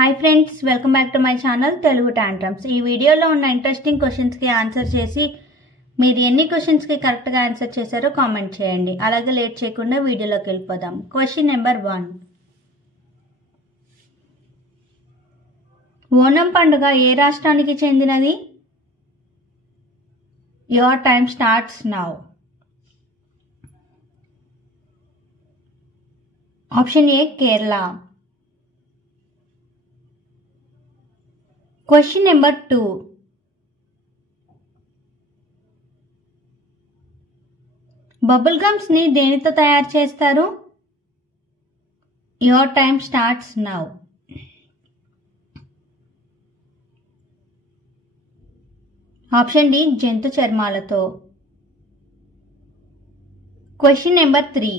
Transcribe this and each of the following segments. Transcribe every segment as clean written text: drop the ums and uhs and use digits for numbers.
Hi friends, welcome back to my channel Telugu tantrums. ఈ వీడియోలో ఉన్న ఇంట్రెస్టింగ్ క్వశ్చన్స్కి ఆన్సర్ చేసి మీరు ఎన్ని క్వశ్చన్స్కి కరెక్ట్గా ఆన్సర్ చేశారో కామెంట్ చేయండి. అలాగే లేట్ చేయకుండా వీడియోలోకి వెళ్ళిపోదాం. Question number 1. ఓనం పండుగ ఏ రాష్ట్రానికి చెందినది? Your time starts now. Option A Kerala. Question number 2. Bubble gums ని దేనితో తయారు చేస్తారు? Your time starts now. Option D జంతు చర్మాలతో. Question number 3.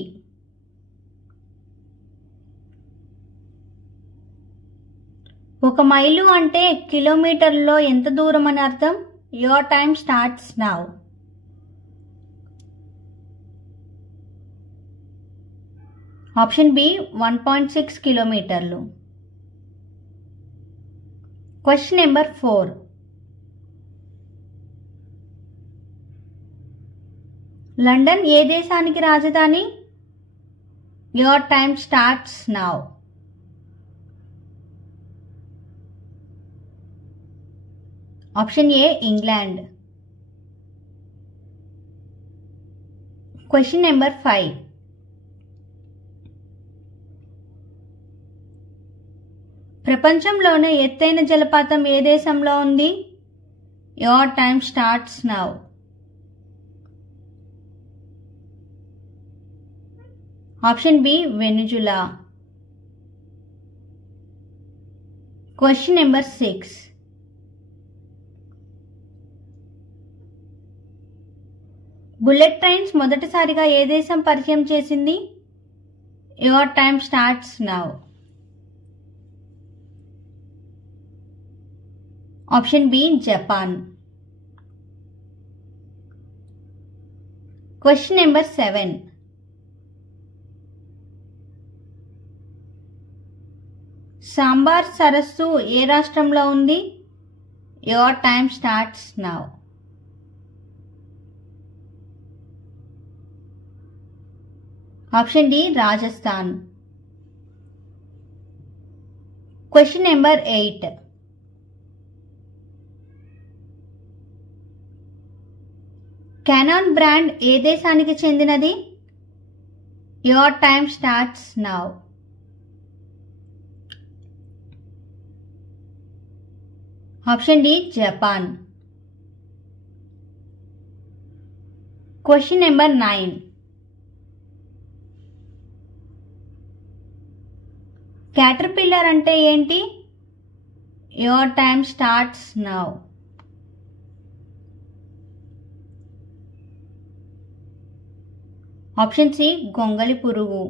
ఒక మైలు అంటే కిలోమీటర్లో ఎంత దూరం అని అర్థం? Your time starts now. Option B 1.6 కిలోమీటర్లు. Question number 4. లండన్ ఏ దేశానికి రాజధాని? Your time starts now. Option A England. Question number 5. ప్రపంచంలోనే ఎత్తైన జలపాతం ఏ దేశంలో ఉంది? Your time starts now. Option B Venezuela. Question number 6. Bullet trains మొదటిసారిగా ఏ దేశం పరిచయం చేసింది? Your time starts now. Option B Japan. Question number 7. Sambhar సరస్సు ఏ రాష్ట్రంలో ఉంది? Your time starts now. Option D Rajasthan. Question number 8. Canon brand ఏ దేశానికి చెందినది? Your time starts now. Option D Japan. Question number 9. Caterpillar అంటే ఏంటి? Your time starts now. Option C గొంగలి పురుగు.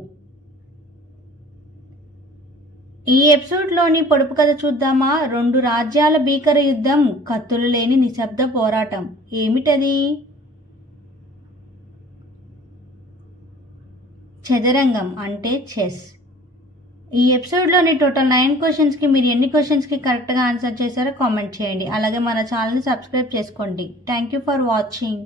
ఈ ఎపిసోడ్లోని పొడుపు కథ చూద్దామా? 2 రాజ్యాల భీకర యుద్ధం, కత్తులు లేని నిశ్శబ్ద పోరాటం. ఏమిటది? చదరంగం అంటే చెస్. ఈ ఎపిసోడ్లోని టోటల్ 9 క్వశ్చన్స్కి మీరు ఎన్ని క్వశ్చన్స్కి కరెక్ట్గా ఆన్సర్ చేశారో కామెంట్ చేయండి. అలాగే మన ఛానల్ని సబ్స్క్రైబ్ చేసుకోండి. Thank you for watching.